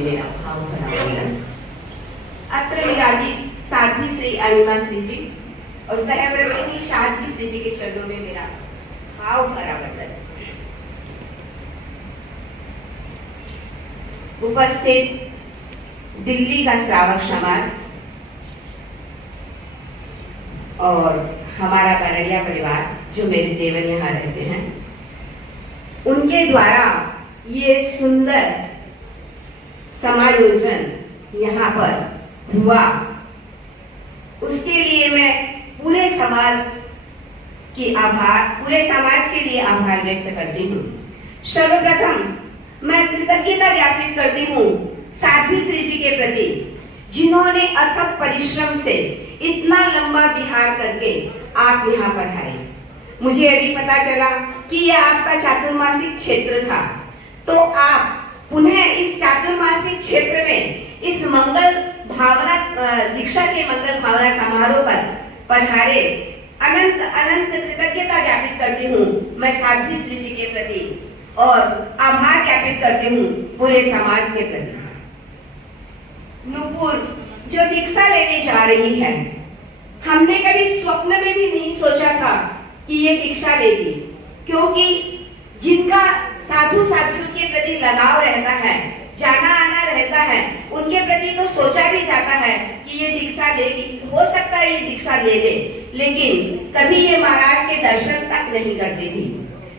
में मेरा भाव भरा वंदन। अत्र विराजित साध्वी श्री अरुणा श्री जी और सहव्रतिनी साध्वी श्री जी के चरणों में मेरा भाव भरा वंदन। उपस्थित दिल्ली का श्रावक समाज और हमारा बरड़िया परिवार जो मेरे देवर यहाँ रहते हैं, उनके द्वारा ये सुंदर समायोजन यहाँ पर हुआ, उसके लिए मैं पूरे समाज के लिए आभार व्यक्त करती हूँ। सर्वप्रथम मैं कृतज्ञता ज्ञापित करती हूँ साध्वी श्री जी के प्रति, जिन्होंने अथक परिश्रम से इतना लंबा विहार करके आप यहाँ पर आए। मुझे अभी पता चला कि यह आपका चातुर्मासिक क्षेत्र था, तो आप पुनः इस चातुर्मासिक क्षेत्र में इस मंगल भावना दीक्षा के मंगल भावना समारोह पर पधारे। अनंत अनंत कृतज्ञता ज्ञापित करती हूँ मैं साध्वी श्री जी के प्रति और आभार ज्ञापित करती हूँ पूरे समाज के प्रति। नूपुर जो दीक्षा लेने जा रही है, हमने कभी स्वप्न में भी नहीं सोचा था कि ये दीक्षा लेगी, क्योंकि जिनका साधु साथियों के प्रति लगाव रहता है, जाना आना रहता है, उनके प्रति तो सोचा भी जाता है कि ये दीक्षा लेगी, हो सकता है ये दीक्षा ले ले, लेकिन कभी ये महाराज के दर्शन तक नहीं करती थी।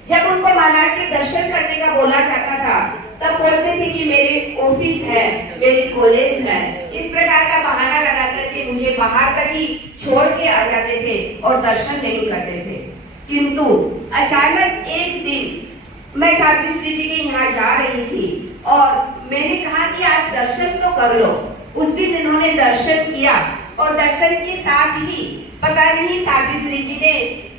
जब उनको महाराज के दर्शन करने का बोला जाता था, तब बोलते थे कि मेरे ऑफिस है, मेरे कॉलेज है, इस प्रकार का बहाना लगा करके मुझे बाहर तक ही छोड़ के आ जाते थे और दर्शन नहीं करते थे। किंतु अचानक एक दिन मैं साध्वी श्री जी के यहाँ जा रही थी और मैंने कहा कि आप दर्शन तो कर लो। उस दिन इन्होंने दर्शन किया और दर्शन के साथ ही पता नहीं साध्वी श्री जी ने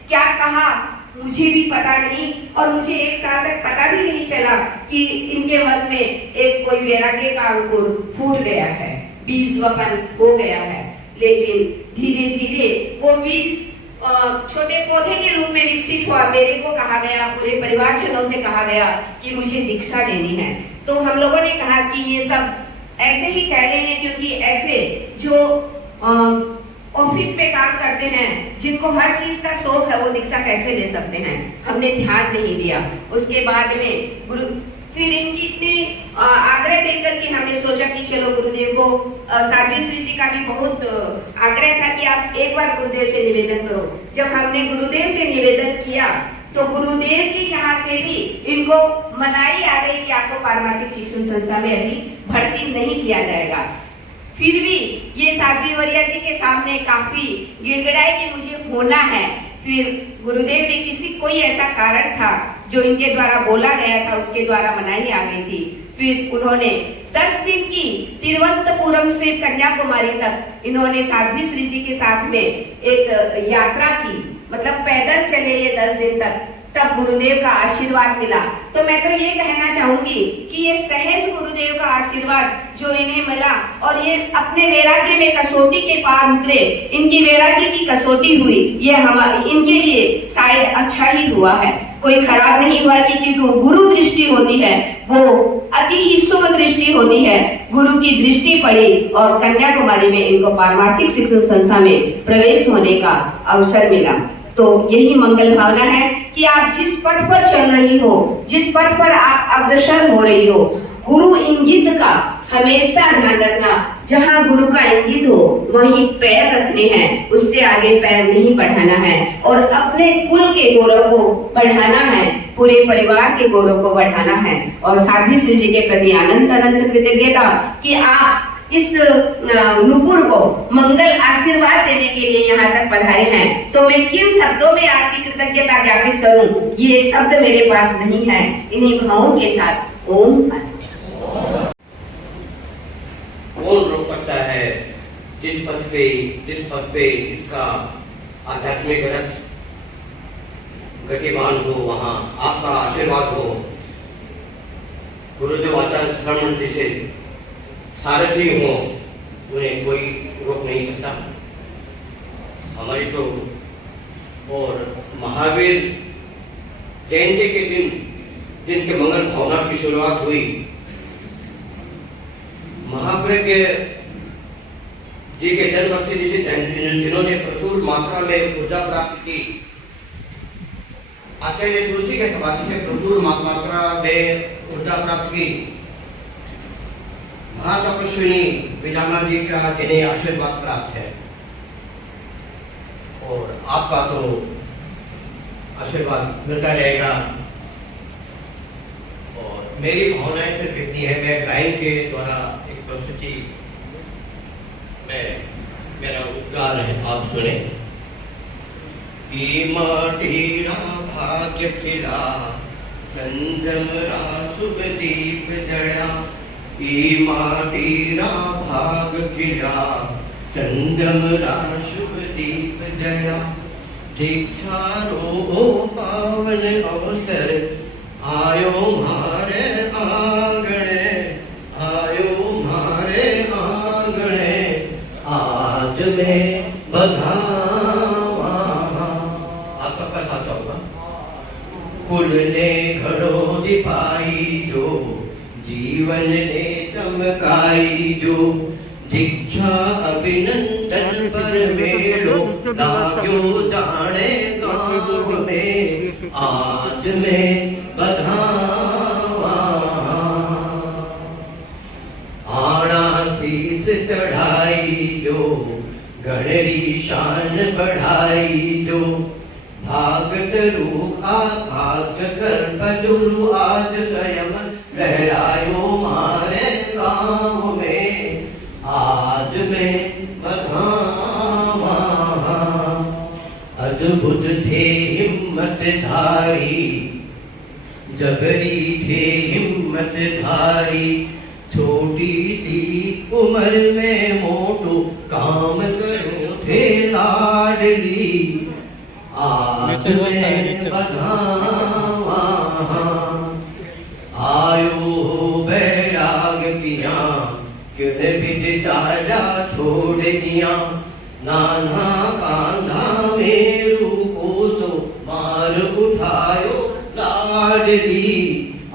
क्या कहा, मुझे भी पता नहीं, और मुझे एक साल तक पता भी नहीं चला कि इनके मन में एक कोई वैराग्य का अंकुर फूट गया है, बीज वपन हो गया है। लेकिन धीरे धीरे वो बीज छोटे पौधे के रूप में विकसित हुआ। मेरे को कहा गया, पूरे परिवारजनों से कहा गया कि मुझे दीक्षा लेनी है। तो हम लोगों ने कहा कि ये सब ऐसे ही कह लेंगे, क्योंकि ऐसे जो ऑफिस में काम करते हैं, जिनको हर चीज का शौक है, वो दीक्षा कैसे ले सकते हैं। हमने ध्यान नहीं दिया। उसके बाद में फिर इनकी इतनी आग्रह देकर के हमने सोचा कि चलो गुरुदेव को, साध्वी श्री जी का भी बहुत आग्रह था कि आप एक बार गुरुदेव से निवेदन करो। जब हमने गुरुदेव से निवेदन किया तो गुरुदेव की यहाँ से भी इनको मनाही आ गई कि आपको पारमार्थिक शिक्षण संस्था में अभी भर्ती नहीं किया जाएगा। फिर भी ये साध्वी वरिया जी के सामने काफी गिड़गिड़ाए कि मुझे होना है। फिर गुरुदेव ने कोई ऐसा कारण था जो इनके द्वारा बोला गया था, उसके द्वारा मनाही आ गई थी। फिर उन्होंने 10 दिन की तिरुवनंतपुरम से कन्याकुमारी तक इन्होंने साध्वी श्री जी के साथ में एक यात्रा की, मतलब पैदल चले ये 10 दिन तक। तब गुरुदेव का आशीर्वाद मिला। तो मैं तो ये कहना चाहूंगी कि ये सहज गुरुदेव का आशीर्वाद जो इन्हें मिला, और ये अपने वैराग्य में कसौटी के पार उतरे, इनकी वैराग्य की कसौटी हुई, ये हमारे इनके लिए शायद अच्छा ही हुआ है, कोई खराब नहीं हुआ। क्योंकि गुरु दृष्टि होती है वो अति ही शुभ दृष्टि होती है। गुरु की दृष्टि पड़ी और कन्याकुमारी में इनको पारमार्थिक शिक्षण संस्था में प्रवेश होने का अवसर मिला। तो यही मंगल भावना है कि आप जिस पथ पर चल रही हो, जिस पथ पर आप अग्रसर हो रही हो, गुरु इंगित का हमेशा ध्यान रखना। जहाँ गुरु का इंगित हो वहीं पैर रखने हैं, उससे आगे पैर नहीं बढ़ाना है। और अपने कुल के गौरव को बढ़ाना है, पूरे परिवार के गौरव को बढ़ाना है। और साध्वी श्री जी के प्रति अनंत अनंत कृतज्ञता कि आप इस नूपुर को मंगल आशीर्वाद देने के लिए यहाँ तक पधारे हैं। तो मैं किन शब्दों में आपकी कृतज्ञता ज्ञापित करूं, ये शब्द मेरे पास नहीं है। इन्हीं भावों के साथ ओम। कौन रोक सकता है जिस पथ पे इसका आध्यात्मिक रथ गतिमान हो, वहाँ आपका आशीर्वाद हो। गुरुदेव आचार्य श्रवण जैसे सारथी हो, उन्हें कोई रोक नहीं सकता। हमारी तो और महावीर जयंती के दिन जिनके मंगल भावना की शुरुआत हुई, महाविज्ञ जी के जन्म से जिन्होंने प्रचुर मात्रा में ऊर्जा प्राप्त की, आचार्य तुलसी के समाधि से प्रचुर मात्रा में ऊर्जा प्राप्त की, महातपस्विनी विदामा जी का जिन्हें आशीर्वाद प्राप्त है, और आपका तो आशीर्वाद मिलता रहेगा। और मेरी भावनाएं सिर्फ इतनी है, मैं गायन के द्वारा एक प्रस्तुति में मेरा उद्गार है, आप सुने। माटीरा भाग्य खिला, संजम रा शुभ दीप जड़ा, माटीरा भाग खिला, संजम रा शुभ दीप जड़ा, दीक्षा रो पावन अवसर, आयो मारे आंगणे, आयो मारे आंगणे, आज मैं बधावा। आप सबका साथ होगा। कुल ने घड़ो दिखाई जो, जीवन ने चमकाई जो, दीक्षा अभिनंदन पर मेलो, लाग्यो जाने गाँव में, आज मैं बधावा। आना शीस चढ़ाई जो, गणरी शान बढ़ाई जो, भागत रूखा भाग कर पजुलू आज स्वयं लहरायो मारे गाँव में, आज मैं बधावा। अद्भुत थे हिम्मत धारी, जबरी थे हिम्मत धारी, छोटी सी उम्र में मोटू काम करो थे लाडली, आज मैं बधावा। आयो बैराग किया, क्यों विद चाला छोड़ दिया, नाना कांधा मेरू को सो मार उठायो लाडली,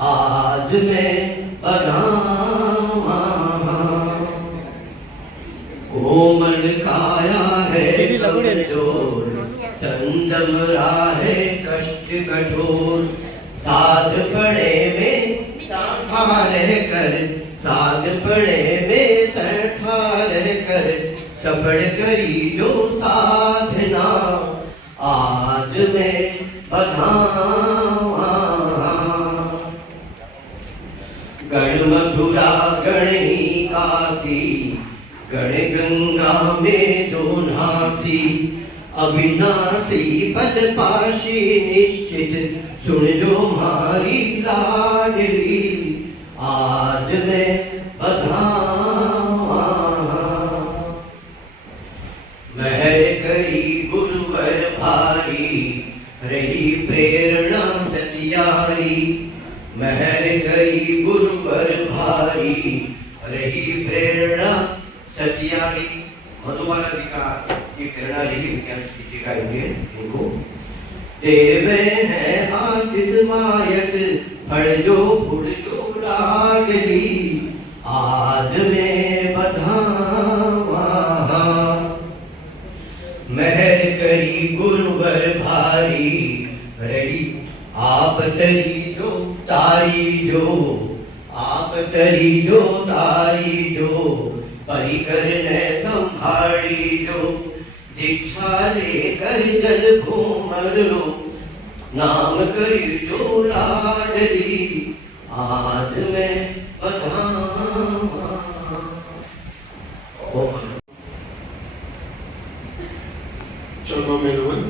आज मैं बधावा। कोमल काया है कमजोर, संजम राहे कष्ट कठोर, साध पड़े में साठा रह कर, साध पड़े में साठा रह कर, सफल करी जो साधना, आज मैं बधावा। गण मथुरा गण ही काशी, गण गंगा में जो नासी, अविनाशी पद पाशी निश्चित, सुन जो मारी लाडली, आज मैं बधावा। महर करी गुरुवर भारी, रही प्रेरणा सतियारी, महर करी गुरुवर भारी, रही प्रेरणा सतियारी। मधुबाला जी का ये प्रेरणा रही, विज्ञान जी का इनको देवे है आशीष मायक, फड़ जो फुड़ जो लाडली, आज मैं बधावा। महर करी गुरुवर भारी, रही आप तरी जो तारी जो, आप तरी जो तारी जो, परिकर ने संभाली जो, दीक्षा लेकर जल घूमरो, नाम करी जो लाडली, आज मैं बधावा। चौदह मेलवन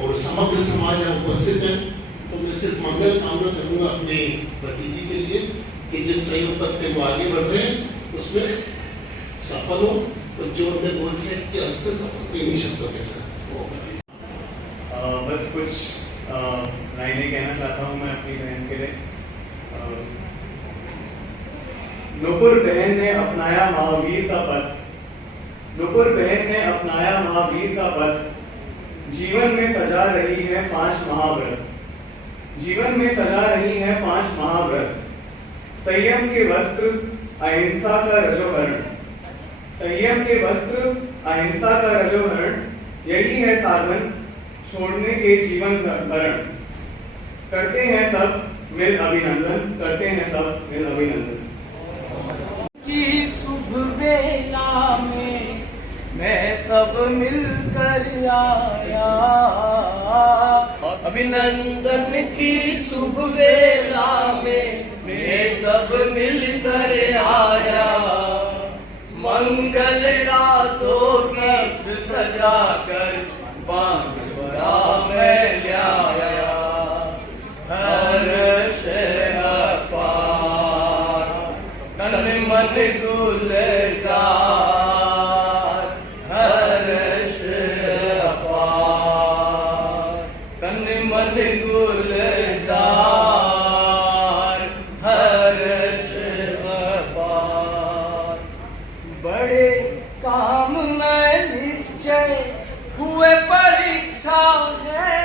और समग्र समाज यहाँ उपस्थित है, तो मैं सिर्फ मंगल कामना करूंगा अपने भतीजी के लिए कि जिस सही पद पे वो आगे बढ़ रहे हैं उसमें सफल हो, और जो उनने गोल सेट किया उस पर सफल इन्हीं शब्दों के साथ। बस कुछ लाइनें कहना चाहता हूँ मैं अपनी बहन के लिए। नुपुर बहन ने अपनाया महावीर का पथ, नुपुर बहन ने अपनाया महावीर का पथ, जीवन में सजा रही है 5 महाव्रत, जीवन में सजा रही है 5 महाव्रत, संयम के वस्त्र अहिंसा का रजोहरण। संयम के वस्त्र अहिंसा का रजोहरण, यही है साधन छोड़ने के जीवन भरण। करते हैं सब मिल अभिनंदन, करते हैं सब मिल अभिनंदन। की शुभ बेला में मैं सब मिलकर आया, अभिनंदन की शुभ बेला में मैं सब मिलकर आया, मंगल रातों सब सजा कर बांसुरा में लाया, हर्ष अपार तन मन गुलजार, हर्ष अपार तन मन गुलजार, हर्ष अपार। बड़े काम में निश्चय हुए परीक्षा है,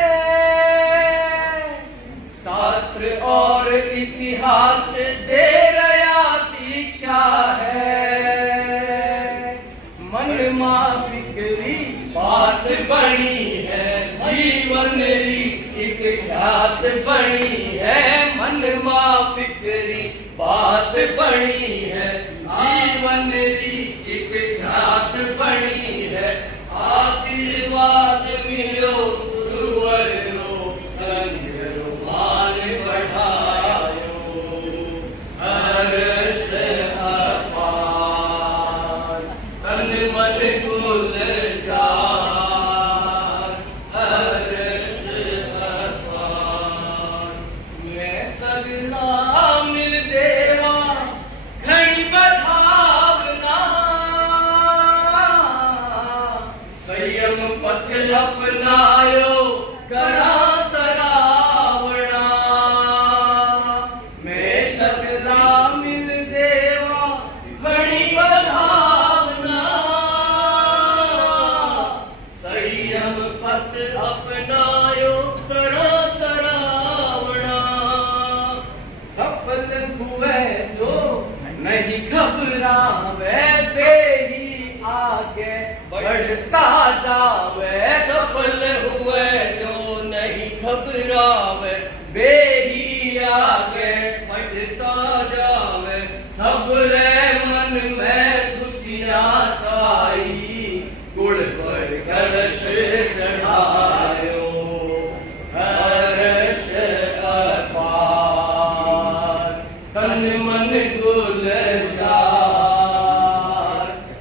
शास्त्र और इतिहास दे रहा शिक्षा है, मन माफिकरी बात बनी है, जीवन रीत ख्यात बनी है, मन माफिकरी बात बनी है, जीवन रीत ख्यात बनी है, आशीर्वाद मिलो गुरुवर लो, संग मान बढ़ायो, हर्ष अपार तन मन गुलजार, हर्ष अपार। मैं सगला मिल देवा घड़ी बधावना, संयम पथ अपनायो करा सरावना, मैं सगला मिल देवा घड़ी बधावना, संयम पथ अपनायो करा सरावना, सफल हुए जो नहीं घबरावे, बेही आगे बढ़ता जावे, सफल हुए जो नहीं घबरावे, बेही आगे बढ़ता जावे, सबरे मन में खुशियां छाई, गुड़ पर कलश चढ़ायो, हर्ष अपार तन मन गुलजार,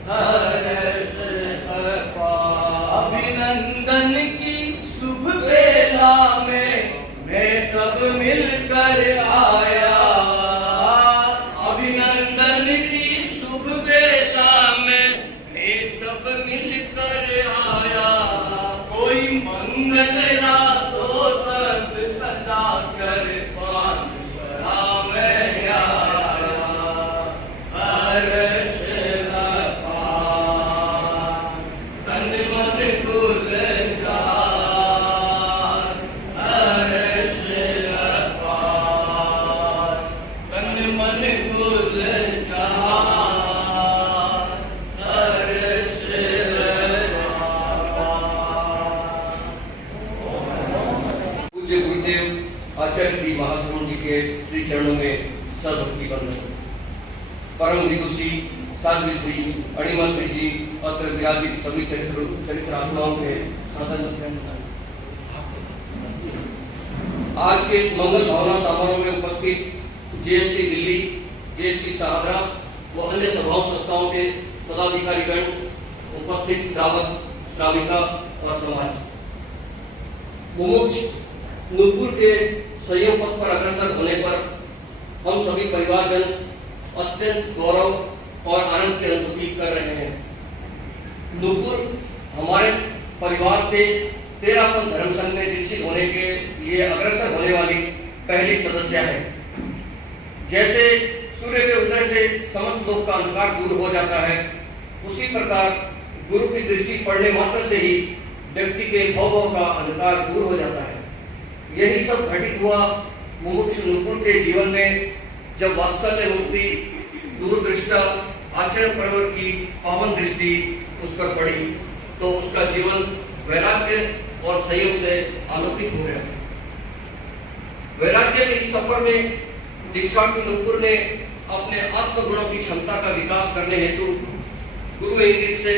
हर्ष अपार। अभिनंदन की शुभ बेला में मैं सब मिलकर आया, अभिनंदन की शुभ बेला में मैं सब मिलकर आया, कोई मंगल रातों सब सजा कर बांसुरा में आया, हर्ष अपार तन मन गुलजार, हर्ष अपार तन मन गुलजार, हर्ष अपार। पूज्य गुरुदेव आचार्य श्री महासमुंद जी के श्री चरणों में सभक्ति वंदन। परम विदुषी साध्वी श्री अणिमा श्री जी अत्र विराजित सभी चरित्र आत्माओं के साधन। आज के इस मंगल भावना समारोह में उपस्थित जीएसटी दिल्ली, जीएसटी सहादरा व अन्य सभाओं संस्थाओं के पदाधिकारीगण, उपस्थित श्रावक श्राविका और समाज, मुमुक्ष नूपुर के संयोग पथ पर अग्रसर होने पर हम सभी परिवारजन अत्यंत गौरव और आनंद की अनुभूति कर रहे हैं। नूपुर हमारे परिवार से तेरापन धर्म संघ में दीक्षित होने के लिए अग्रसर होने वाली पहली सदस्य है। जैसे सूर्य के उदय से समस्त लोक का अंधकार दूर हो जाता है, उसी प्रकार गुरु की दृष्टि पड़ने मात्र से ही व्यक्ति के भव का अंधकार दूर हो जाता है। यही सब घटित हुआ मुमुक्षु नूपुर के जीवन में, जब वात्सल्य मूर्ति दूरदृष्टा आचरण प्रवर की पावन दृष्टि उस पर पड़ी तो उसका जीवन वैराग्य और संयम से आलोकित हो गया। वैराग्य के इस सफर में दीक्षार्थी नुपुर ने अपने आत्मगुणों की क्षमता का विकास करने हेतु गुरु इंगित से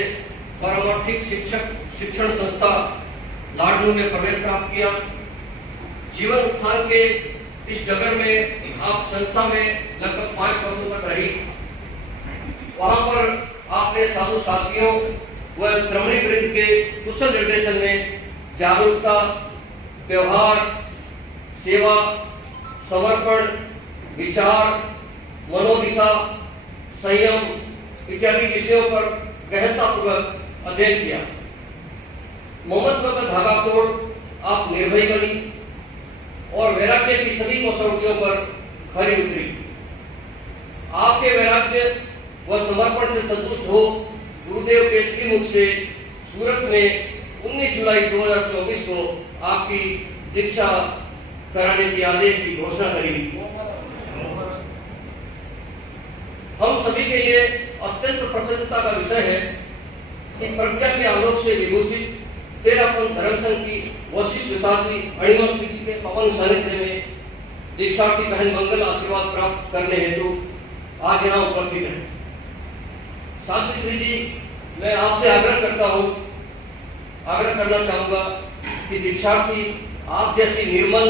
पारमार्थिक शिक्षण संस्था लाडनू में प्रवेश प्राप्त किया। जीवन उत्थान के इस जगह में आप संस्था में लगभग 5 वर्षों तक रही। वहां पर आपने साधु साथियों व श्रमणी वृत्ति के कुशल निर्देशन में जागरूकता, व्यवहार, सेवा, समर्पण, विचार, मनोदिशा, संयम इत्यादि विषयों पर गहनतापूर्वक अध्ययन किया। ममत्व का धागा तोड़ आप निर्भय बनी और वैराग्य की सभी कसौटियों पर खरी उतरी। आपके वैराग्य व समर्पण से संतुष्ट हो गुरुदेव के श्रीमुख से सूरत में 19 जुलाई 2024 को आपकी दीक्षा कराने की आदेश की घोषणा करी। हम सभी के लिए अत्यंत प्रसन्नता का विषय है कि प्रज्ञा के आलोक से विभूषित तेरापन धर्म संघ की वशिष्ठ साध्वी अणिमा स्मृति के पवन सानिध्य में दीक्षार्थी बहन मंगल आशीर्वाद प्राप्त करने हेतु आज यहाँ उपस्थित है। शांति श्री जी, मैं आपसे आग्रह करना चाहूंगा कि दीक्षार्थी आप जैसी निर्मल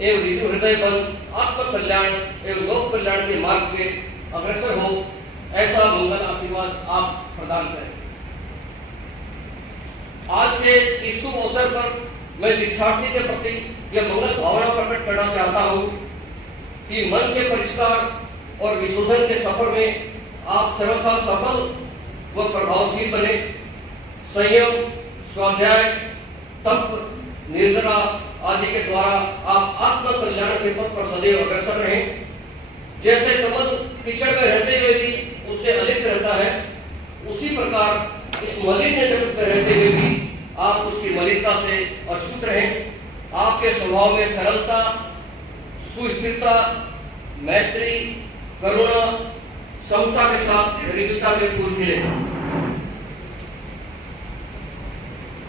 एवं ऋजु हृदय बन आत्म कल्याण एवं लोक कल्याण के मार्ग पे अग्रसर हो, ऐसा मंगल आशीर्वाद आप प्रदान करें। आज के इस शुभ अवसर पर मैं दीक्षार्थी के प्रति यह मंगल भावना प्रकट करना चाहता हूं कि मन के परिष्कार और विशोधन के सफर में आप सर्वथा सफल व प्रभावशील बने। संयम, स्वाध्याय, तप, निर्जरा आदि के द्वारा आप आत्म कल्याण के पथ पर सदैव अग्रसर रहें। जैसे कमल कीचड़ में रहते हुए भी उससे अलिप्त रहता है, उसी प्रकार इस मलिन जगत में रहते हुए भी आप उसकी मलिनता से अछूत रहें। आपके स्वभाव में सरलता, सुस्थिरता, मैत्री, करुणा, समता के साथ हृदयता में फूल खिले।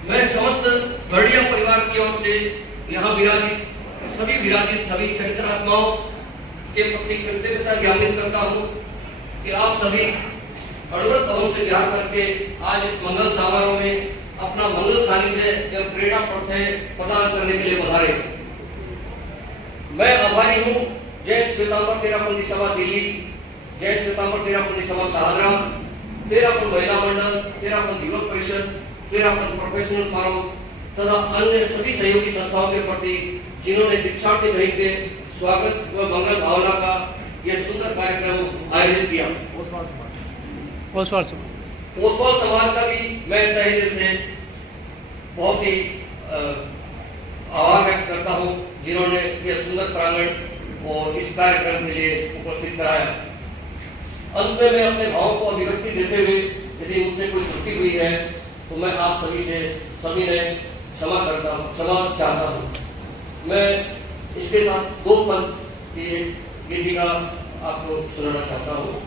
मैं समस्त बढ़िया परिवार की ओर से यहाँ विराजित सभी चरित्रात्माओं के प्रति कृतज्ञता ज्ञापित करता हूँ कि आप सभी अड़गत भवन से विहार करके आज इस मंगल समारोह में अपना मंगल सानिध्य एवं प्रेरणा प्रदान करने के लिए पधारे। मैं आभारी हूँ जैन श्वेतांबर तेरापंथी सभा दिल्ली, जैन श्वेतांबर तेरापंथी सभा शाहदरा, तेरापंथ महिला मंडल, तेरापंथ युवक परिषद, तेरापंथ प्रोफेशनल फोरम तथा अन्य सभी सहयोगी संस्थाओं के प्रति जिन्होंने दीक्षार्थी बहन के स्वागत व मंगल भावना का यह सुंदर कार्यक्रम आयोजित किया। ओसवाल समाज का भी मैं तहे दिल से बहुत ही आभार व्यक्त करता हूँ जिन्होंने यह सुंदर प्रांगण और इस कार्यक्रम के लिए उपस्थित कराया। अंत में मैं अपने भावों को अभिव्यक्ति देते हुए यदि मुझसे कोई त्रुटि हुई है तो मैं आप सभी ने क्षमा चाहता हूँ। मैं इसके साथ 2 पद की गीतिका आपको सुनाना चाहता हूँ।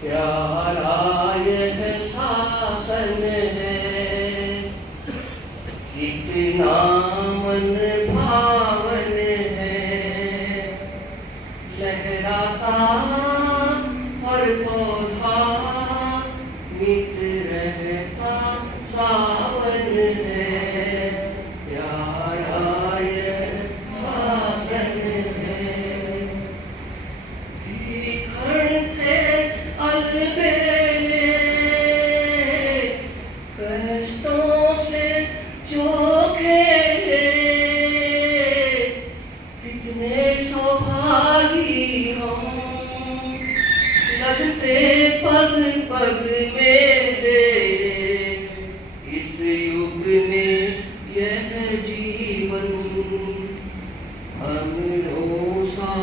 प्यारा यह शासन है, कितना मन भावन है, लहराता हर पौधा मिट रहता सावन है। प्यारा यह शासन है, भीखण थे अलबेले, कष्टों से जो खेले, कितने सौभागी हम, लगते पग पग मेरे, इस युग में यह जीवन हमरों सा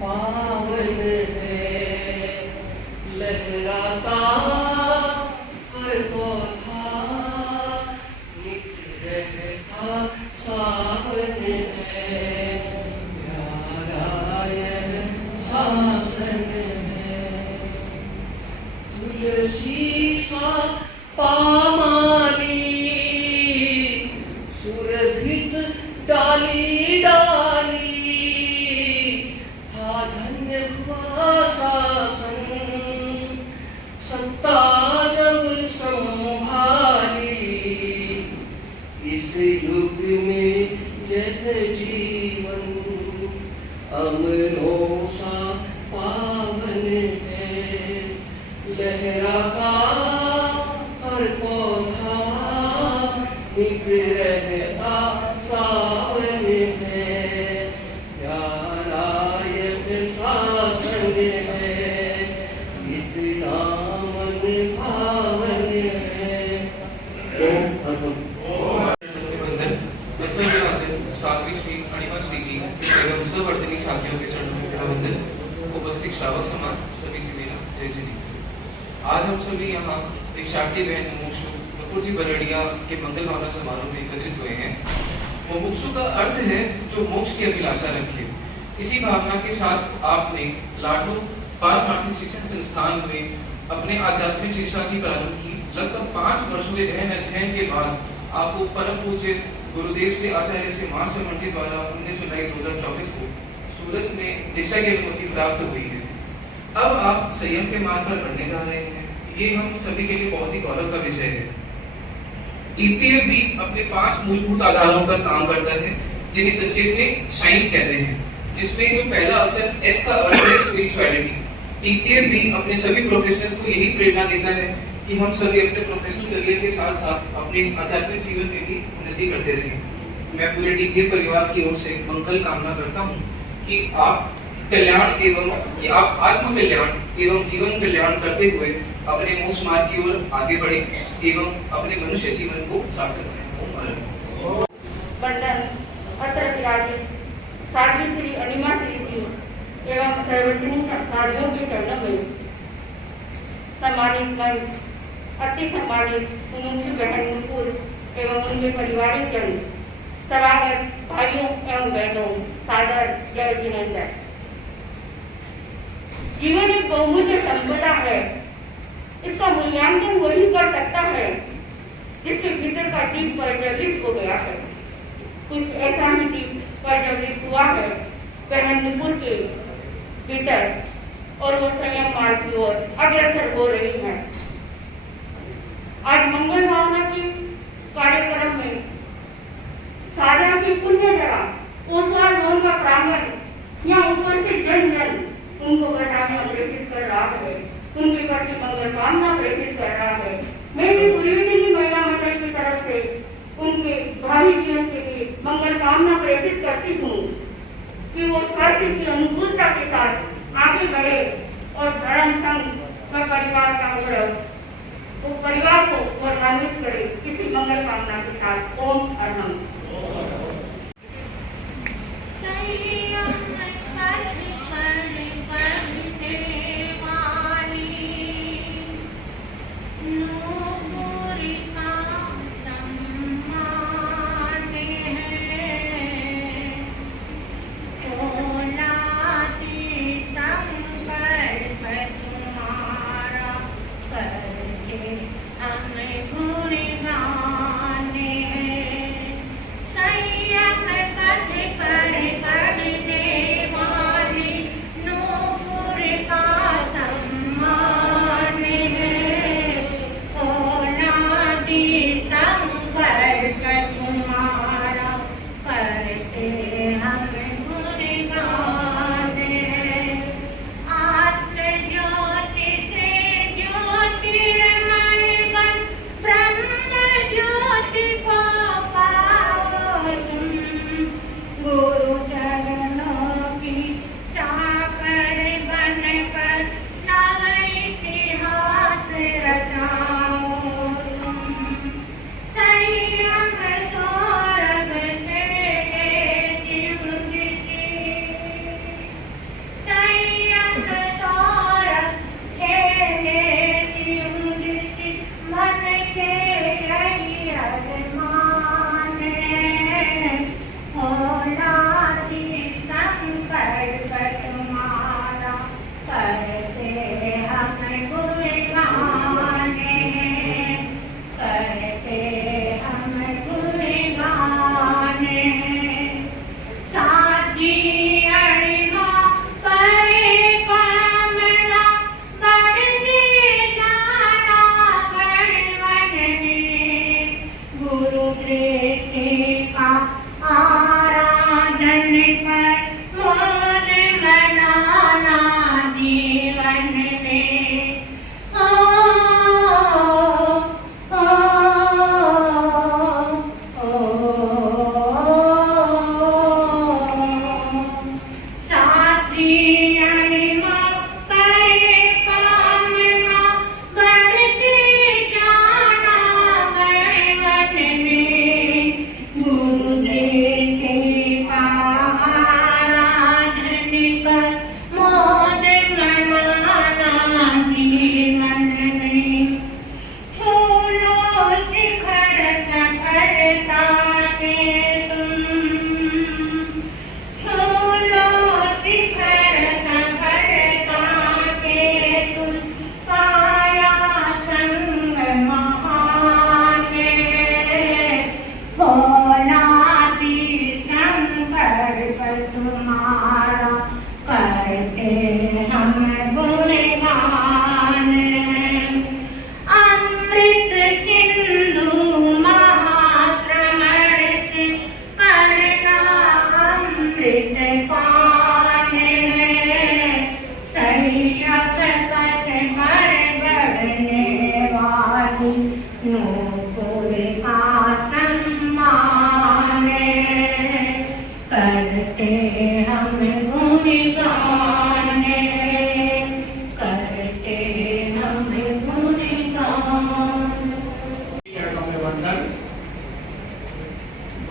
पावन है। लहराता हर पौधा नित रहता सावन है। प्यारा यह शासन तुलसी सा पामानी सुरभित डाली डाली हा धन्य हुआ शासन सत्ता जब संभाली इस युग में यह जीवन अमरों सा पावन है लहरा का हर पौधा एक रहता सावन है प्यारा यह शासन है इतना मन भावन है सातवीं श्री अणिमा-श्रीजी एवं सवर्तनी साथियों के चरणों में मेरा वंदन। उपस्थित श्रावक समाज सभी से मेरा जय श्री। आज हम सभी यहाँ दीक्षार्थी बहन मुमुक्षु नुपुर जी बरड़िया के मंगल भावना समारोह में एकत्रित हुए हैं। मुमुक्षु का अर्थ है जो मोक्ष की अभिलाषा रखे। इसी भावना के साथ आपने लाडू पारमार्थिक शिक्षण संस्थान में अपने आध्यात्मिक शिक्षा की प्रारंभ की। लगभग 5 वर्षों के गहन अध्ययन के बाद आपको परम पूज्य गुरुदेव श्री आचार्य श्री मास्टर मंडी द्वारा 19 जुलाई 2024 को सूरत में दीक्षा की अनुमति प्राप्त हुई है। अब आप संयम के मार्ग पर बढ़ने जा रहे हैं। ये हम सभी के लिए बहुत ही गौरव का विषय है। ईपीएफ भी अपने 5 मूलभूत आधारों पर काम करता है जिन्हें संक्षेप में शाइन कहते हैं, जिसमें जो पहला अक्षर एस का अर्थ है स्पिरिचुअलिटी। ईपीएफ भी अपने सभी प्रोफेशनल्स को यही प्रेरणा देता है कि हम सभी अपने प्रोफेशनल करियर के साथ साथ अपने आध्यात्मिक जीवन में भी उन्नति करते रहें। मैं पूरे टीपीए परिवार की ओर से मंगल कामना करता हूं कि आप कल्याण एवं आप आत्म कल्याण एवं जीवन कल्याण करते हुए अपने मोक्ष मार्ग की ओर आगे बढ़े एवं अपने मनुष्य जीवन को सार्थक करें। वंदन अत्र विराजित साध्वी श्री अणिमा श्रीजी एवं सर्वजनीन साधियों के चरणों में सम्मानित मंच, अति सम्मानित मुमुक्षु बहन नुपुर एवं उनके पारिवारिक जन, सभागत भाइयों एवं बहनों, सादर जय जिनेंद्र। जीवन एक बहुमूल्य संपदा है। इसका मूल्यांकन वही कर सकता है जिसके भीतर का दीप प्रज्वलित हो गया है। कुछ ऐसा ही दीप प्रज्वलित हुआ है बहन नुपुर के भीतर और वो संयम मार्ग की ओर अग्रसर हो रही है। आज मंगल भावना के कार्यक्रम में साधना की पुण्य जगह ओसवाल भवन का प्रांगण या ऊपर से जन जन उनको बधाइयां प्रेषित कर रहा है, उनके प्रति मंगल कामना प्रेषित कर रहा है। मैं भी पूरी दिल्ली महिला मंडल की तरफ से उनके भावी जीवन के लिए मंगल कामना प्रेषित करती हूँ कि वो स्वास्थ्य की अनुकूलता के साथ आगे बढ़े और धर्म संघ व परिवार का गौरव वो परिवार को गौरवान्वित करे। इसी मंगल कामना के साथ ओम अरहम। Say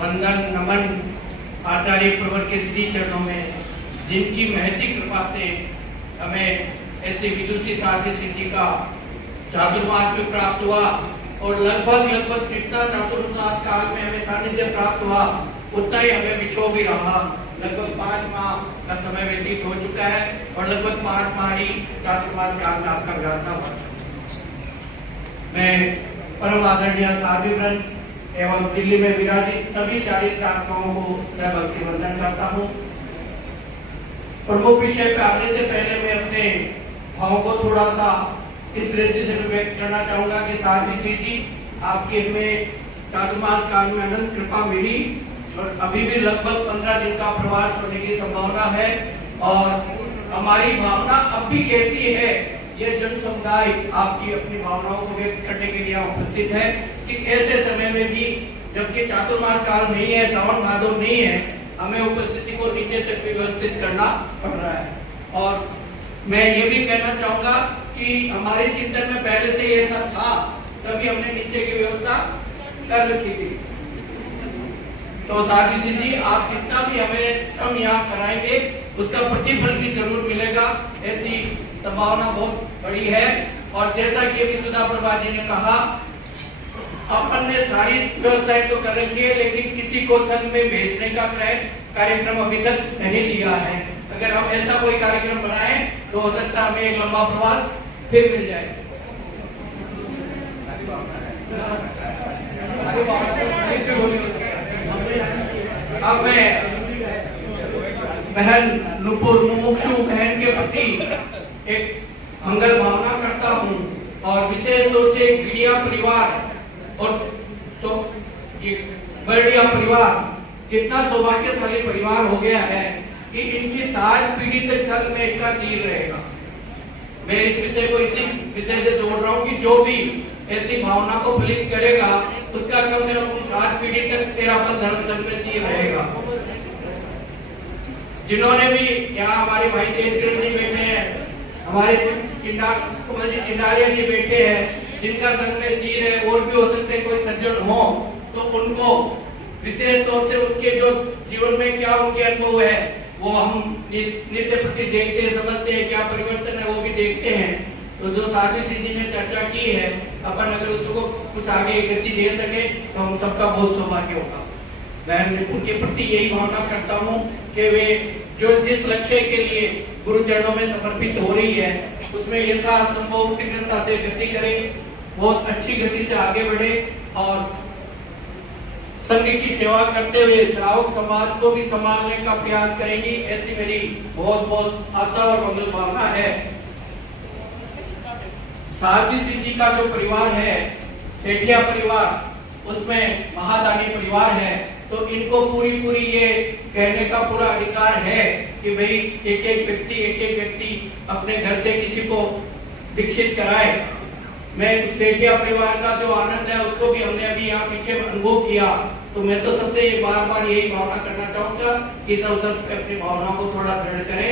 वंदन नमन आचार्य प्रवर के श्री चरणों में, जिनकी महती कृपा से हमें ऐसे विदुषी साध्य सिद्धि का चातुर्मास में प्राप्त हुआ और लगभग जितना चातुर्मास काल में हमें सानिध्य प्राप्त हुआ उतना ही हमें विक्षोभ भी रहा। लगभग 5 माह का समय व्यतीत हो चुका है और लगभग 5 माह ही चातुर्मास काल में आपका विराधना हुआ। मैं परम आदरणीय साध्वी वृंद एवं दिल्ली में विराजित सभी चारित्र आत्माओं को भक्ति वंदन करता हूँ। प्रमुख विषय पे आने से पहले मैं अपने भाव को थोड़ा सा इस दृष्टि से व्यक्त करना चाहूंगा कि साध्वी जी आपके हमें चातुर्मास काल में अनंत कृपा मिली और अभी भी लगभग 15 दिन का प्रवास होने की संभावना है और हमारी भावना अब भी कैसी है, ये जन समुदाय आपकी अपनी भावनाओं को व्यक्त करने के लिए उपस्थित है कि ऐसे समय में भी जबकि चातुर्मास काल नहीं है, श्रावण भादव नहीं है, हमें उपस्थिति को नीचे तक व्यवस्थित करना पड़ रहा है। और मैं ये भी कहना चाहूंगा कि हमारे चिंतन में पहले से ये सब था, तभी हमने नीचे की व्यवस्था कर रखी थी। तो साध्वी जी आप जितना भी हमें श्रम यहाँ कराएंगे उसका प्रतिफल भी जरूर मिलेगा, ऐसी संभावना बहुत बड़ी है। और जैसा कि अभी सुधा प्रभा जी ने कहा, अपन ने सारी व्यवस्थाएं तो कर रखी है लेकिन किसी को संघ में भेजने का कार्यक्रम अभी तक नहीं दिया है। अगर हम ऐसा कोई कार्यक्रम बनाए तो हो सकता हमें एक लंबा प्रवास फिर मिल जाए। अब मैं बहन नुपुर मुमुक्षु बहन के प्रति एक मंगल भावना करता हूँ और विशेष रूप से गिरिया परिवार और तो ये बर्डिया परिवार कितना सौभाग्यशाली परिवार हो गया है कि इनकी 7 पीढ़ी तक संघ में इनका शील रहेगा। मैं इस विषय को इसी विषय से जोड़ रहा हूँ कि जो भी ऐसी भावना को फलित करेगा उसका कम से कम 7 पीढ़ी तक तेरापन धर्म संघ में शील रहेगा। जिन्होंने भी यहाँ हमारे भाई तेजगिरी जी बैठे हैं, हमारे चिंडारिया जी बैठे हैं, जिनका संघ में शील है, और भी हो सकते हैं कोई सज्जन हो, तो उनको विशेष तौर से उनके जो जीवन में क्या उनके अनुभव है वो हम नित्य प्रति देखते हैं, समझते हैं, क्या परिवर्तन है वो भी देखते हैं। तो जो साध्वी जी ने चर्चा की है, अपन अगर उसको कुछ आगे गति दे सके तो हम सबका बहुत सौभाग्य होगा। मैं उनके प्रति यही भावना करता हूँ कि वे जो जिस लक्ष्य के लिए गुरु चरणों में समर्पित हो रही है उसमें यथासंभव शीघ्रता से गति करें, बहुत अच्छी गति से आगे बढ़े और संघ की सेवा करते हुए श्रावक समाज को भी संभालने का प्रयास करेंगी, ऐसी मेरी बहुत बहुत आशा और मंगल भावना है। साध्वी जी का जो परिवार है, सेठिया परिवार, उसमें महादानी परिवार है, तो इनको पूरी ये कहने का पूरा अधिकार है कि भाई एक एक व्यक्ति अपने घर से किसी को दीक्षित कराए। मैं सेठिया परिवार का जो आनंद है उसको भी हमने अभी यहाँ पीछे अनुभव किया। तो मैं तो सबसे बार बार यही भावना करना चाहूँगा कि इस अवसर पर अपनी भावनाओं को थोड़ा दृढ़ करें।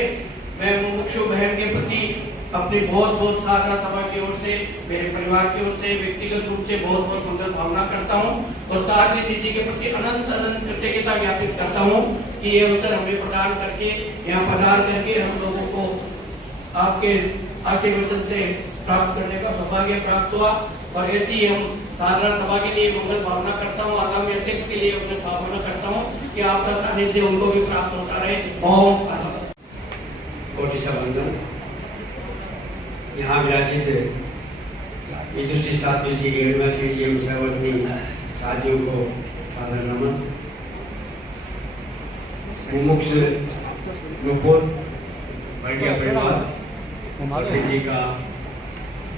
मैं मुमुक्षु बहन के प्रति अपनी बहुत बहुत साधना सभा की ओर से, मेरे परिवार की ओर से, व्यक्तिगत रूप से बहुत बहुत मंगल भावना करता हूँ और साथ ही श्री जी के प्रति अनंत अनंत कृतज्ञता ज्ञापित करता हूँ कि ये अवसर हमें प्रदान करके यहाँ प्रदान करके हम लोगों को आपके आशीर्वचन से प्राप्त करने का सौभाग्य प्राप्त हुआ। और ऐसी हम साधना सभा के लिए मंगल भावना करता हूँ, आगामी अध्यक्ष के लिए अपने भावना करता हूँ कि आपका सानिध्य उनको भी प्राप्त होता रहे। ओम कोटि वंदन। यहाँ विराजित यजुश्री साध्वी श्री रेणुका श्री जी एवं सर्वज्ञ साधियों को सादर नमन। मुमुक्ष नुपुर बढ़िया परिवार जी का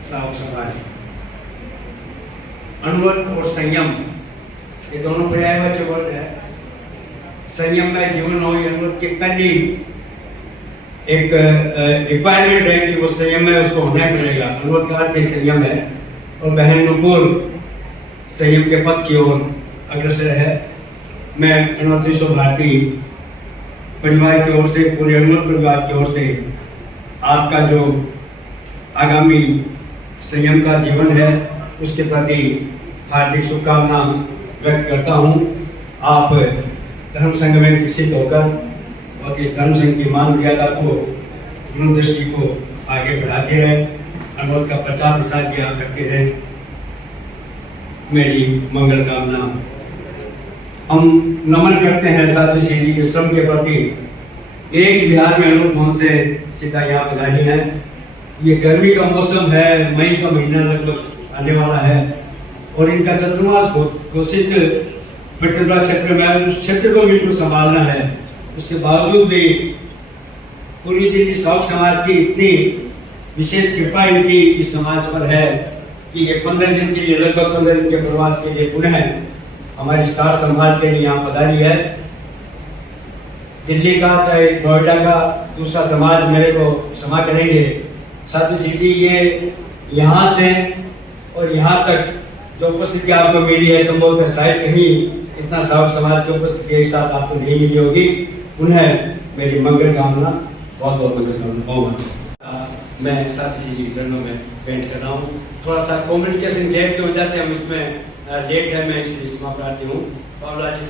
साहब समाज, अनुवत और संयम ये दोनों पर्यायवाची वर्ड है। संयम में जीवन हो, अनुवत की पहली एक रिक्वायरमेंट है कि वो संयम में उसको होना ही पड़ेगा। अनुवत का अर्थ संयम है और बहन नुपुर संयम के पथ की ओर अग्रसर है। मैं अनुवत विश्व भारती परिवार की ओर से, पूरे अनुवत परिवार की ओर से आपका जो आगामी संयम का जीवन है उसके प्रति हार्दिक शुभकामना व्यक्त करता हूँ। आप धर्म संघ में विकसित होकर और इस धर्म संघ की मान मर्यादा को, दूरदृष्टि को आगे बढ़ाते रहे, अनुरोध का प्रचार प्रसार किया करते रहे, मेरी मंगल कामना। हम नमन करते हैं साध्वी श्री जी के श्रम के प्रति। एक बिहार में अनुरोध मोहन से सीधा यहाँ पधारी है। ये गर्मी का मौसम है, मई का महीना लगभग आने वाला है और इनका चतुर्मास घोषित पितृव्रत क्षेत्र में उस क्षेत्र को बिल्कुल संभालना है। उसके बावजूद भी पूरी दिल्ली साउथ समाज की इतनी विशेष कृपा इनकी इस समाज पर है कि ये 15 दिन के लिए, लगभग 15 दिन के प्रवास के लिए पुनः हमारी सार संभाल के लिए यहाँ पधारी है। दिल्ली का चाहे नोएडा का दूसरा समाज मेरे को क्षमा करेंगे, साध्वी श्री जी ये यहाँ से और यहाँ तक जो उपस्थिति आपको मिली है, संभवतः शायद कहीं इतना साहब समाज की उपस्थिति एक साथ आपको नहीं मिली होगी। उन्हें मेरी मंगल कामना, बहुत बहुत मंगल कामना। मैं साध्वी श्री जी के चरणों में पेंट कर रहा हूँ। थोड़ा सा कम्युनिकेशन गैप की वजह से हम इसमें लेट है, मैं इसलिए क्षमा प्रार्थी हूँ। बाबला जी